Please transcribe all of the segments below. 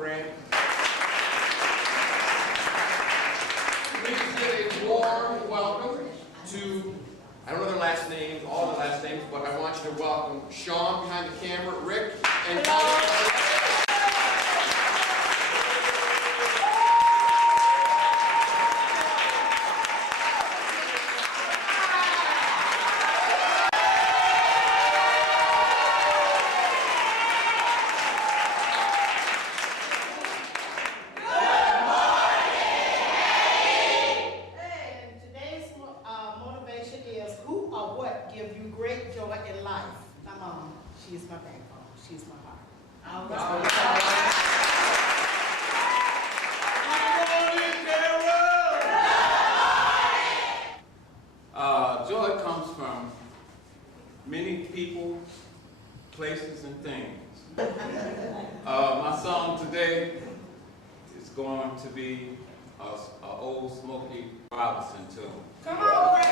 program. Please give a warm welcome to, I don't know their last names, all the last names, but I want you to welcome Sean behind the camera, Rick, and Cara. She's my backbone. She's my heart. All right. Joy comes from many people, places, and things. My song today is going to be a old Smokey Robinson tune. Come on, Rick.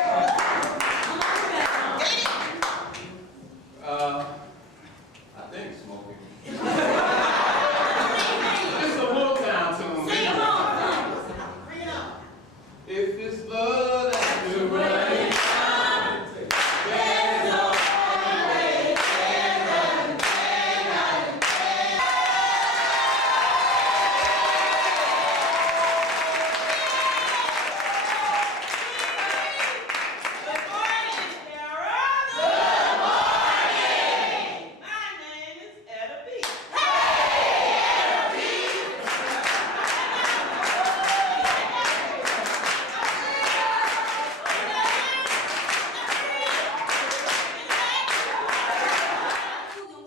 I think Smokey. It's a Motown tune. Sing it on. Bring it on. If it's blood and the rain, there's no way, Good morning, Cara. Good morning. My name is Abbott.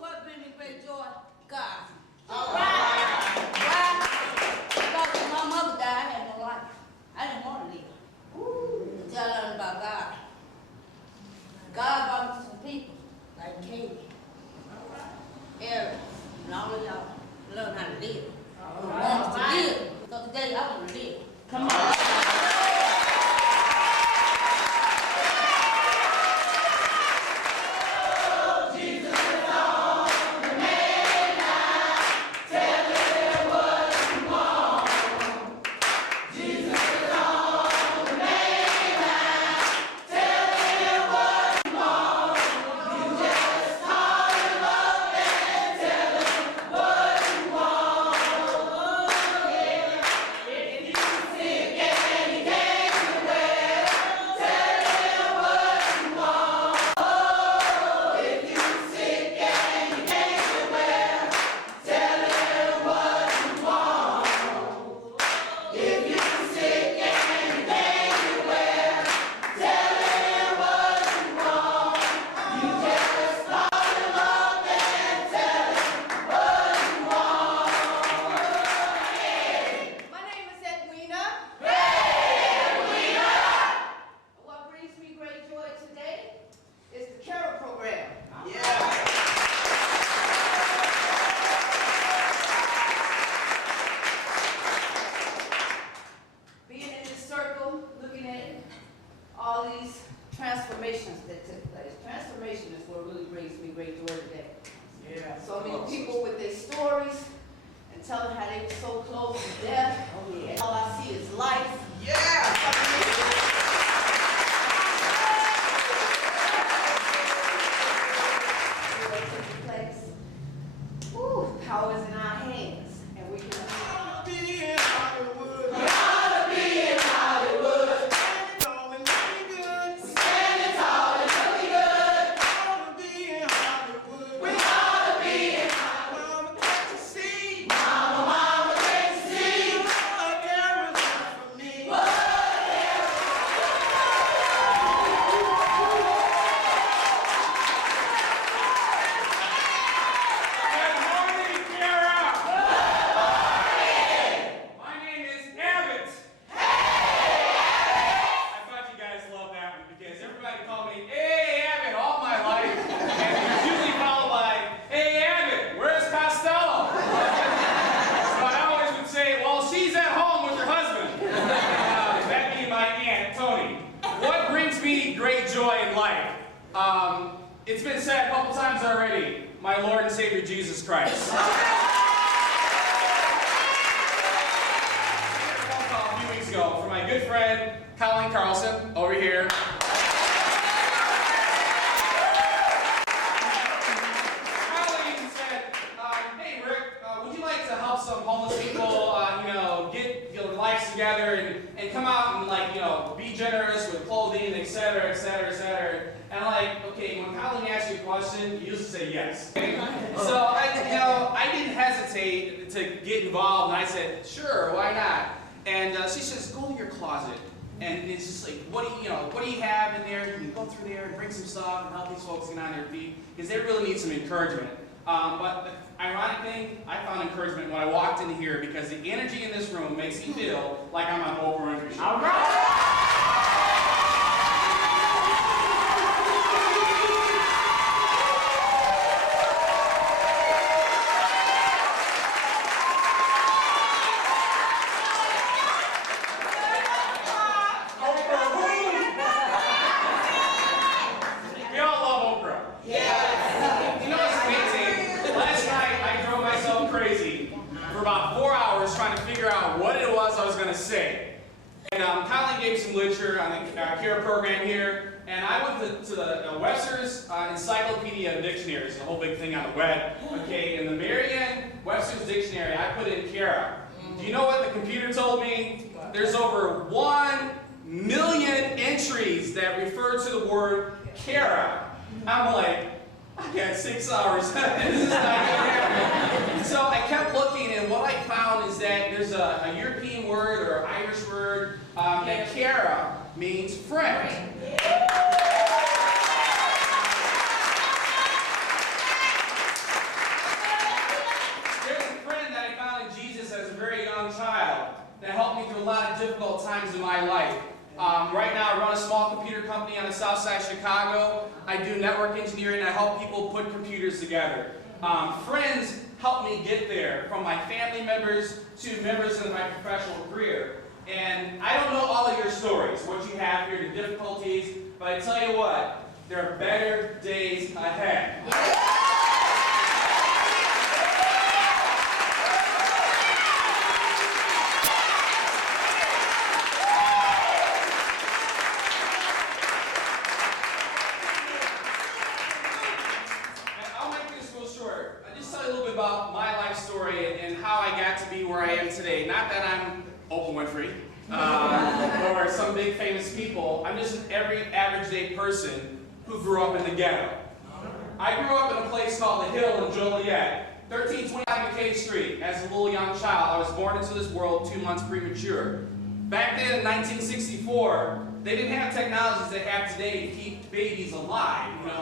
What brings me great joy? God. All right. Why? Because when my mother died, I had no life. I didn't want to live. Until I learned about God. God brought me to some people like Katie, Eric, and all of y'all learn how to live. Who wants to live. Because today I want to live. Come on. What brings me great joy today is the Cara program. Being in this circle, looking at all these transformations that took place. Transformation is what really brings me great joy today. Yeah. So many people with their stories and telling how they were so close to death. Oh, yeah. And all I see is life. What took place. Ooh, power is in our hands, and we can. be in Hollywood. We ought to be in Hollywood. Standing tall and looking good. Standing tall and looking good. Wanna be in Hollywood. We ought to be in Mama, can't you see? Mama, can't you see? What Cara's done for me. Good morning, Cara. My name is Abbott. I thought you guys loved that one because everybody called me, "Hey, Abbott," all my life, and it's usually followed by, "Hey, Abbott, where's Costello?" So I always would say, "Well, she's at home with her husband." That being my aunt, Tony. What brings me great joy in life? It's been said a couple times already. My Lord and Savior Jesus Christ. friend, Colleen Carlson, over here. Colleen said, hey Rick, would you like to help some homeless people, get their lives together and come out and be generous with clothing, etc., etc., etc. And I'm like, okay, when Colleen asks you a question, you usually say yes. So I didn't hesitate to get involved, and I said, sure, why not? And she says, go to your closet. And it's just like, what do you have in there? You can go through there and bring some stuff and help these folks get on their feet, because they really need some encouragement. But the ironic thing, I found encouragement when I walked in here, because the energy in this room makes me feel like I'm on Oprah Winfrey Show. All right. And Colleen gave some literature on the Cara program here, and I went to the Webster's Encyclopedia Dictionary. It's a whole big thing on the web. Okay, in the Merriam-Webster's Dictionary, I put in Cara. Do you know what the computer told me? There's over 1 million entries that refer to the word Cara. I'm like, I got 6 hours. This is not gonna happen. So I kept looking, and what I found is that there's a European word or Irish word that Cara means friend. There's a friend that I found in Jesus as a very young child that helped me through a lot of difficult times in my life. Right now I run a small computer company on the south side of Chicago. I do network engineering. I help people put computers together. Friends helped me get there, from my family members to members in my professional career. And I don't know all of your stories, what you have here, the difficulties, but I tell you what, there are better days ahead. About my life story and how I got to be where I am today. Not that I'm Oprah Winfrey or some big famous people. I'm just an every average day person who grew up in the ghetto. I grew up in a place called The Hill in Joliet, 1325 McKay Street. As a little young child, I was born into this world 2 months premature. Back then in 1964, they didn't have technologies they have today to keep babies alive, with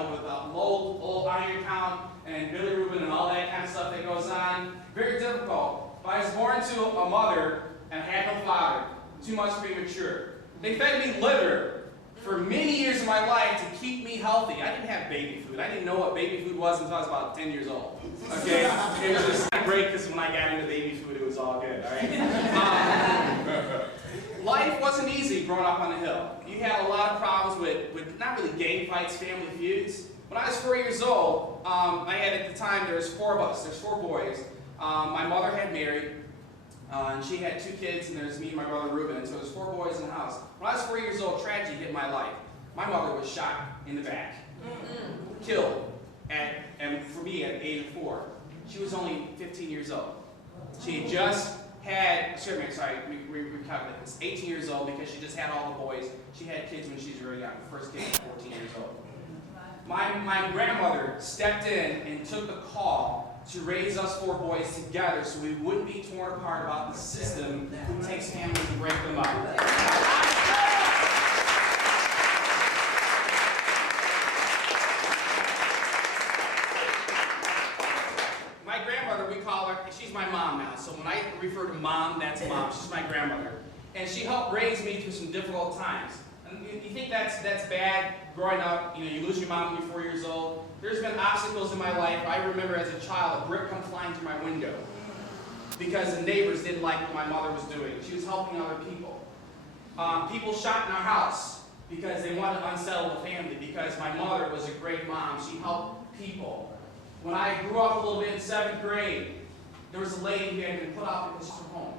low iron count and bilirubin and all that kind of stuff that goes on. Very difficult. But I was born to a mother and had no father, 2 months premature. They fed me liver for many years of my life to keep me healthy. I didn't have baby food. I didn't know what baby food was until I was about 10 years old. Okay? It was just great, because when I got into baby food, it was all good. All right? Life wasn't easy growing up on the hill. You had a lot of problems with not really gang fights, family feuds. When I was 4 years old, I had at the time, there was 4 of us. There's 4 boys. My mother had married, and she had 2 kids, and there's me and my brother Reuben. So there's 4 boys in the house. When I was 4 years old, tragedy hit my life. My mother was shot in the back, killed, and for me at the age of 4. She was only 15 years old. She had just had, we recalculate this, 18 years old, because she just had all the boys. She had kids when she was very young. The first kid was 14 years old. My grandmother stepped in and took the call to raise us 4 boys together so we wouldn't be torn apart about the system who takes families and break them up. My grandmother, we call her, she's my mom now, so when I refer to mom, that's mom. She's my grandmother. And she helped raise me through some difficult times. And you think that's bad growing up? You lose your mom when you're 4 years old. There's been obstacles in my life. I remember as a child, a brick come flying through my window because the neighbors didn't like what my mother was doing. She was helping other people. People shot in our house because they wanted to unsettle the family, because my mother was a great mom. She helped people. When I grew up a little bit in 7th grade, there was a lady who had been put out because she's from home.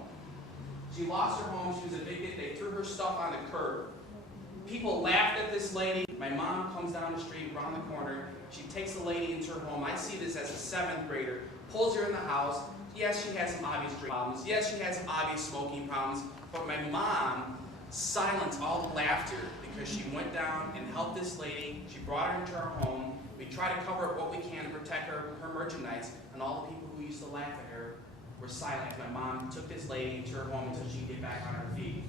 She lost her home. She was evicted. They threw her stuff on the curb. People laughed at this lady. My mom comes down the street, around the corner. She takes the lady into her home. I see this as a 7th grader. Pulls her in the house. Yes, she has some obvious drink problems. Yes, she has some obvious smoking problems. But my mom silenced all the laughter because she went down and helped this lady. She brought her into our home. We try to cover up what we can to protect her merchandise. And all the people who used to laugh at her were silent. My mom took this lady into her home until she could get back on her feet.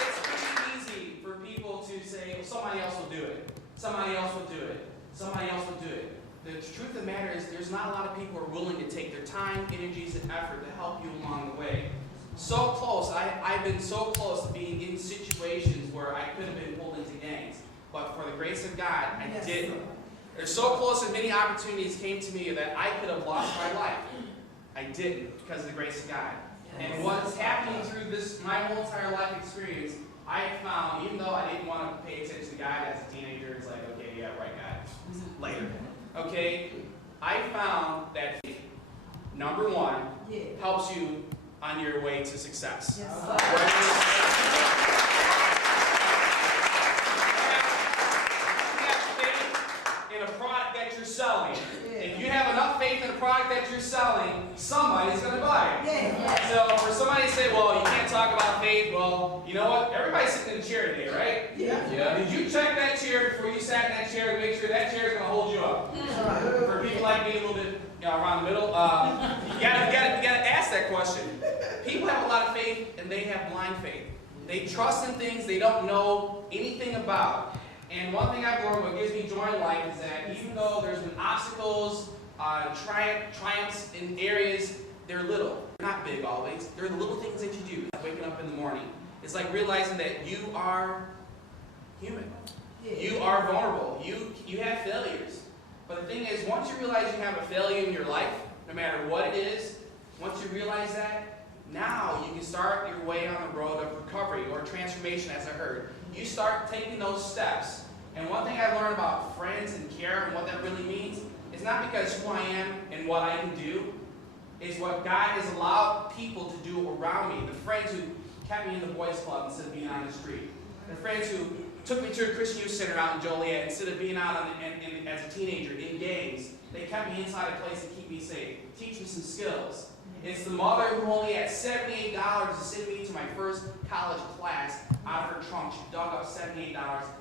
It's pretty easy for people to say, well, somebody else will do it. Somebody else will do it. Somebody else will do it. The truth of the matter is there's not a lot of people who are willing to take their time, energies, and effort to help you along the way. So close. I've been so close to being in situations where I could have been pulled into gangs. But for the grace of God, I didn't. They're so close and many opportunities came to me that I could have lost my life. I didn't because of the grace of God. And what's happening through this, my whole entire life experience, I found, even though I didn't want to pay attention to God as a teenager, it's like, okay, yeah, right, God. Later. Okay? I found that faith, number one, helps you on your way to success. Yes. In a product that you're selling. If you have enough faith in a product that you're selling, somebody's going to buy it. So for somebody to say, well, you can't talk about faith, well, you know what? Everybody's sitting in a chair today, right? Yeah. Did you check that chair before you sat in that chair to make sure that chair is going to hold you up? For people like me, a little bit around the middle, you gotta ask that question. People have a lot of faith and they have blind faith. They trust in things they don't know anything about. And one thing I've learned, what gives me joy in life, is that even though there's been obstacles, triumphs in areas, they're little. They're not big always. They're the little things that you do. Like waking up in the morning. It's like realizing that you are human. You are vulnerable. You have failures. But the thing is, once you realize you have a failure in your life, no matter what it is, once you realize that, now you can start your way on the road of recovery or transformation, as I heard. You start taking those steps. And one thing I learned about friends and care and what that really means is not because who I am and what I can do, is what God has allowed people to do around me. The friends who kept me in the boys' club instead of being on the street. The friends who took me to a Christian youth center out in Joliet instead of being out as a teenager in gangs. They kept me inside a place to keep me safe, teach me some skills. It's the mother who only had $78 to send me to my first college class out of her trunk. She dug up $78.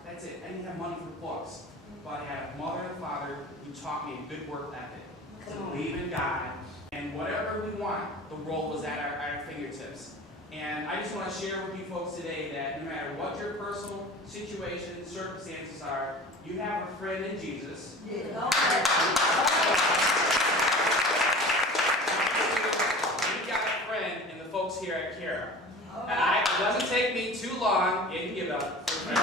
That's it. I didn't have money for books. But I had a mother and father who taught me a good work ethic, to believe in God. And whatever we want, the role was at our fingertips. And I just want to share with you folks today that no matter what your personal situation, circumstances are, you have a friend in Jesus. You've got a friend in the folks here at Cara. And it doesn't take me too long, you can give it up. It doesn't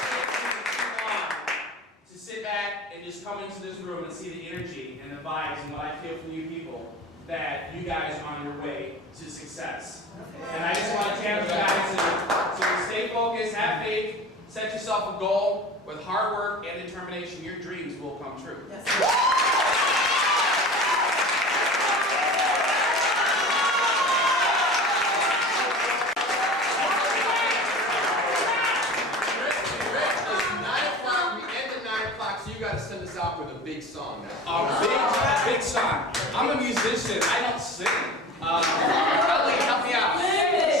take me too long to sit back and just come into this room and see the energy and the vibes and what I feel from you people, that you guys are on your way to success. And I just want to challenge you guys to stay focused, have faith, set yourself a goal. With hard work and determination, your dreams will come true. Yes. Send us out with a big song now. A big song. I'm a musician. I don't sing. Colleen, help me out.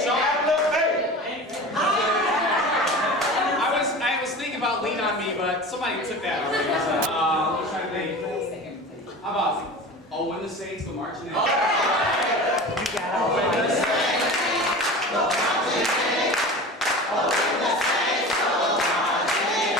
Sean, I was thinking about Lean on Me, but somebody took that already. So, I'm trying to think. How about Oh, When the Saints Go Marching In? You got it. When the Saints go marching in. Oh, when the Saints go marching in.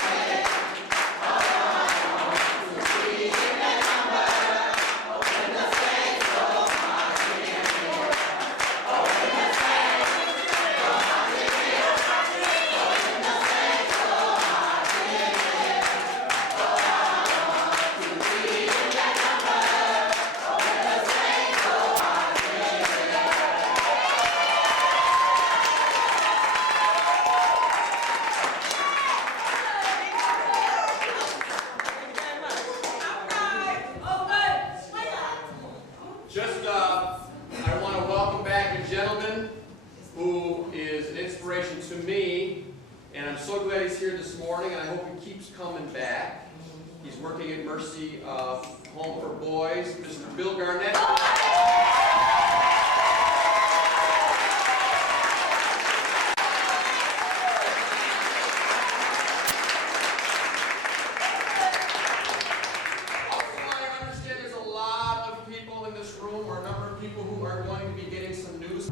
And I'm so glad he's here this morning, and I hope he keeps coming back. He's working at Mercy Home for Boys, Mr. Bill Garnett.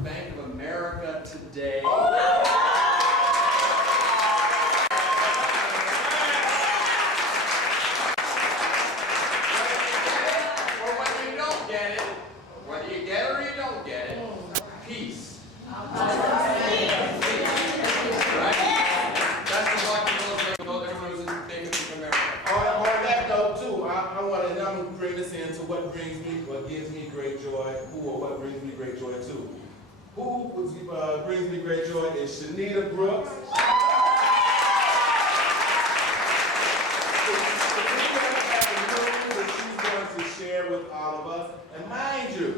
Bank of America today. Or whether you don't get it, whether you get it or you don't get it, peace. Right? That's the lucky little thing about everyone who's in Bank of America. On that note too, I want to bring this into what gives me great joy, what brings me great joy too. Who brings me great joy is Shanita Brooks. She's going to share with all of us. And mind you,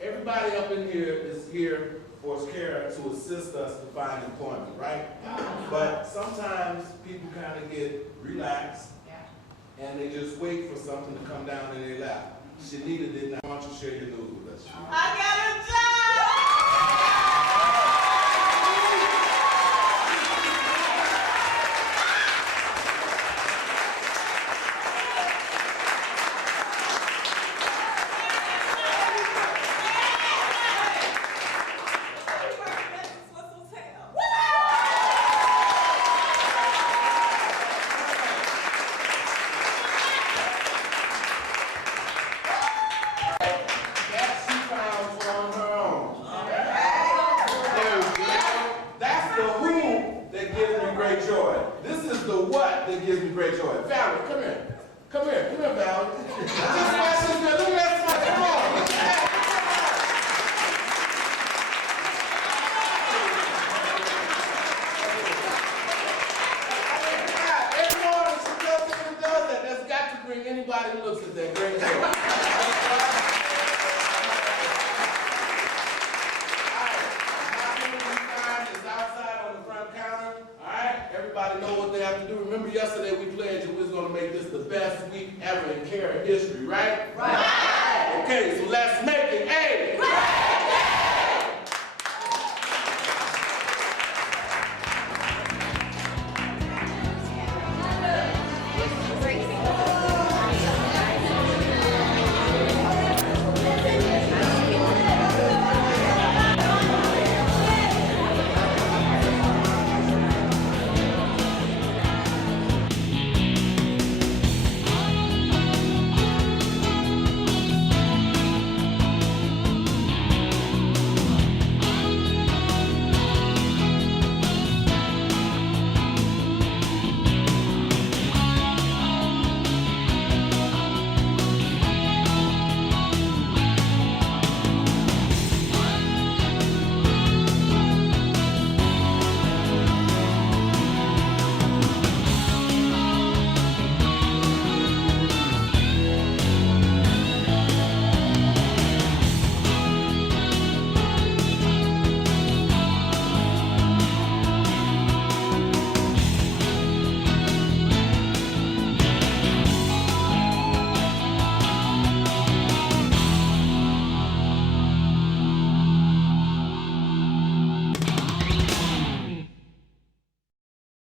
everybody up in here is here for Cara to assist us to find employment, right? But sometimes people kind of get relaxed and they just wait for something to come down in their lap. Shanita did not want to share your news with us. I got a job! That gives me great joy. Valerie, come here. Come here, Valerie. Come on. Every morning she does that. That's got to bring anybody who looks at that great joy. Everybody know what they have to do. Remember yesterday we pledged that we was going to make this the best week ever in Cara history, right? Right. Okay, so let's make